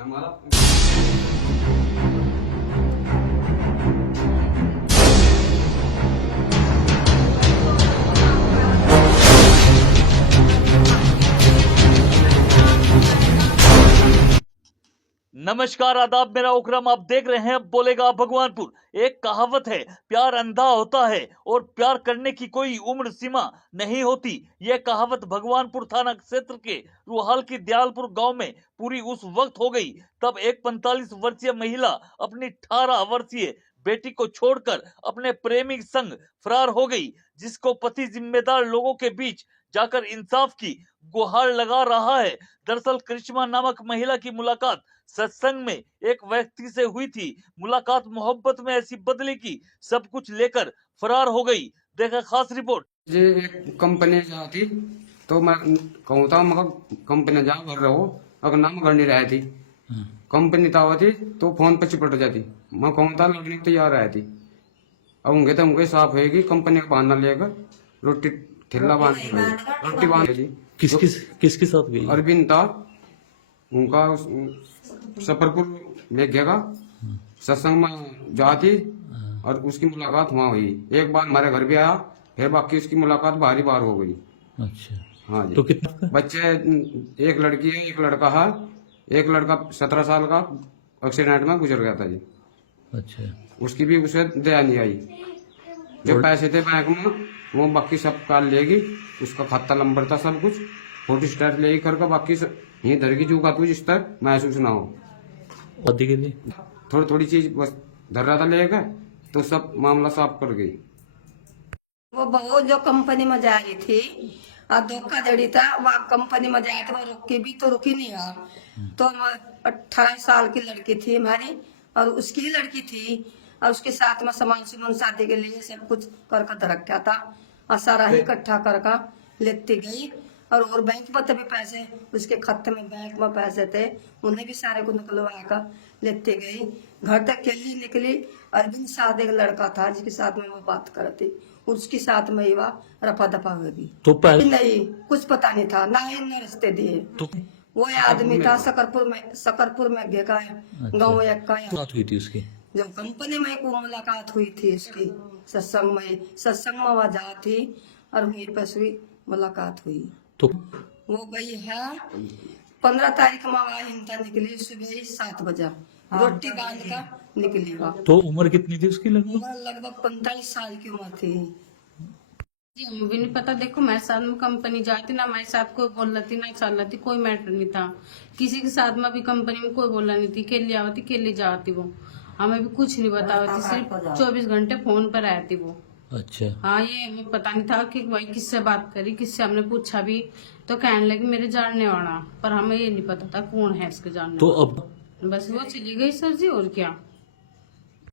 हमारा नमस्कार आदाब, मेरा उकरम, आप देख रहे हैं बोलेगा भगवानपुर। एक कहावत है, प्यार अंधा होता है और प्यार करने की कोई उम्र सीमा नहीं होती। यह कहावत भगवानपुर थाना क्षेत्र के रुहाल की दयालपुर गांव में पूरी उस वक्त हो गई तब एक 45 वर्षीय महिला अपनी 18 वर्षीय बेटी को छोड़कर अपने प्रेमी संग फरार हो गई, जिसको पति जिम्मेदार लोगों के बीच जाकर इंसाफ की गुहार लगा रहा है। दरअसल करिश्मा नामक महिला की मुलाकात सत्संग में एक व्यक्ति से हुई थी। मुलाकात मोहब्बत में ऐसी बदली की सब कुछ लेकर फरार हो गई। देखा खास रिपोर्ट। जे एक कंपनी जाती तो मैं कहूँ था मगर कंपनी जा भर रहो अगर नाम करनी रही थी कंपनी तावती तो फोन पे चिपट जाती। मैं कहूँ था लड़ने को तैयार रहती। अब उनके तो उनके साफ होगी कंपनी का बहाना लेकर रोटी ठेला बांध रोटी बांध जी। किसके साथ गई? अरविंद था उनका सफरपुर ले गया सत्संग में जाती और उसकी मुलाकात वहाँ हुई। एक बार हमारे घर भी आया फिर बाकी उसकी मुलाकात बाहरी बार हो गई। अच्छा, हाँ जी। तो कितना? बच्चे एक लड़की है एक लड़का है। एक लड़का 17 साल का एक्सीडेंट में गुजर गया था जी। अच्छा, उसकी भी उसे दया नहीं आई। जो पैसे थे बैंक में वो बाकी सब काल लेगी। उसका खाता नंबर था सब कुछ फोटो स्टेट ले करके बाकी ये धर की चूका तू जिस तक महसूस ना हो। शादी के लिए थोड़ी थोड़ी चीज बस धर रहा था लेकर तो सब मामला साफ कर गई। वो बहू जो कंपनी में जा रही थी और धोखाधड़ी था वह कंपनी में जाए थे वो रुकी भी तो रुकी नहीं है। तो 18 साल की लड़की थी हमारी और उसकी ही लड़की थी और उसके साथ में सामान सुमान शादी के लिए सब कुछ करके रखा था और सारा ही इकट्ठा करके लेती गई। और बैंक पर भी पैसे उसके खाते में बैंक में पैसे थे उन्हें भी सारे को निकलवा कर लेते गई। घर तक अकेली निकली। अरविंद साथ एक लड़का था जिसके साथ में वो बात करती उसके साथ में ही वह रफा दफा हो गई। तो नहीं कुछ पता नहीं था ना ही न रिश्ते दिए। तो वो आदमी था सकरपुर में गया गाँव एक का बात हुई थी उसकी? जो कंपनी में एक मुलाकात हुई थी उसकी सत्संग में वह जा थी और वहीं पर हुई मुलाकात हुई। तो वो गई है 15 तारीख में वह हिंसा निकली सुबह 7 बजे रोटी बांध कर निकली। वह तो उम्र कितनी थी उसकी लगभग? उम्र लगभग 45 साल की उम्र थी जी। हमें भी नहीं पता। देखो मेरे साथ में कंपनी जाती ना मेरे साथ कोई बोल रही थी ना चल रही थी, कोई मैटर नहीं था। किसी के साथ में भी कंपनी में कोई बोल नहीं थी। केली आवती केली जाती वो हमें भी कुछ नहीं बताती। सिर्फ 24 घंटे फोन पर रहती वो। अच्छा, हाँ ये हमें पता नहीं था कि भाई किससे बात करी किससे। हमने पूछा भी तो कहने लगे मेरे जानने वाला, पर हमें ये नहीं पता था कौन है इसके जानने तो वाला। अब बस वो चली गई सर जी और क्या।